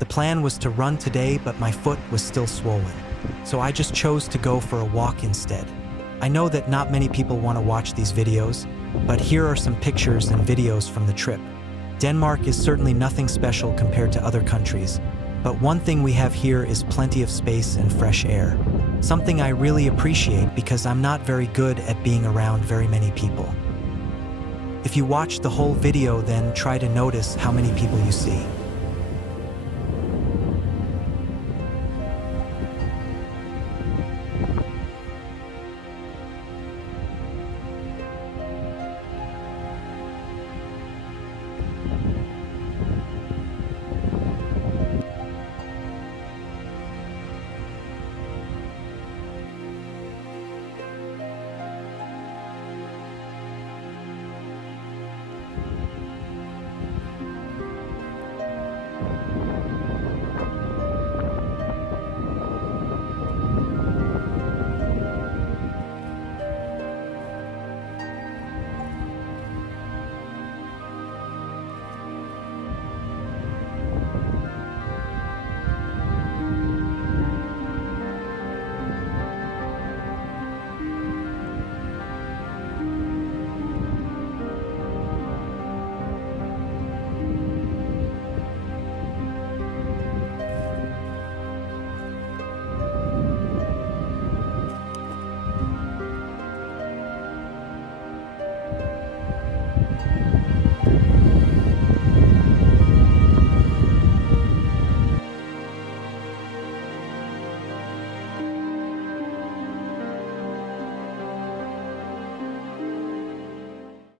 The plan was to run today, but my foot was still swollen. So I just chose to go for a walk instead. I know that not many people want to watch these videos, but here are some pictures and videos from the trip. Denmark is certainly nothing special compared to other countries, but one thing we have here is plenty of space and fresh air. Something I really appreciate because I'm not very good at being around very many people. If you watch the whole video, then try to notice how many people you see.